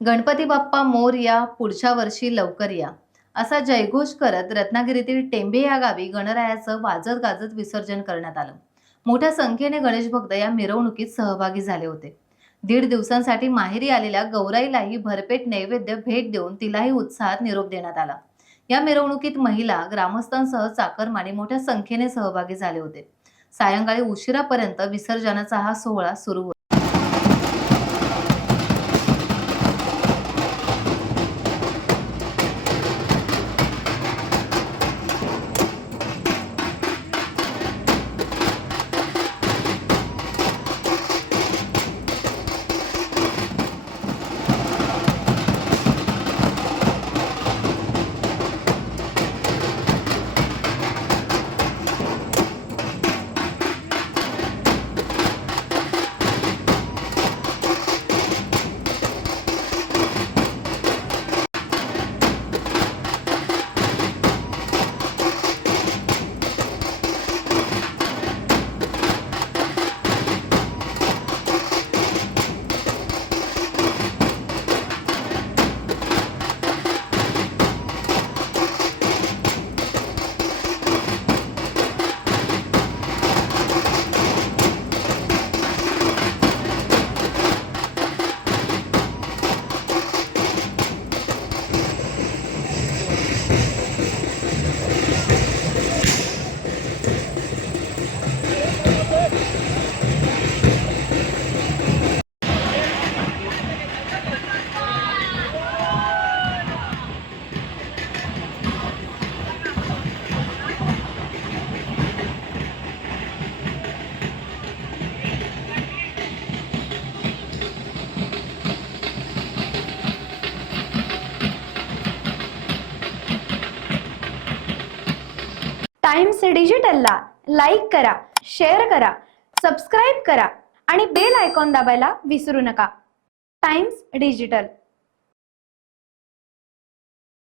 गणपती बाप्पा मोरया, पुढच्या वर्षी लवकर या, असा जयघोष करत रत्नागिरीतील टेंभे या गावी गणरायाचं वाजत गाजत विसर्जन करण्यात आलं. मोठ्या संख्येने गणेश भक्त या मिरवणुकीत सहभागी झाले होते. 1.5 दिवसांसाठी माहेरी आलेल्या गौराईलाही भरपेट नैवेद्य भेट देऊन तिलाही उत्साहात निरोप देण्यात आला. या मिरवणुकीत महिला, ग्रामस्थांसह चाकरमानी मोठ्या संख्येने सहभागी झाले होते. सायंकाळी उशिरापर्यंत विसर्जनाचा हा सोहळा सुरू होता. टाइम्स डिजिटलला लाईक करा, शेअर करा, सबस्क्राईब करा आणि बेल आयकॉन दाबायला विसरू नका. Times digital.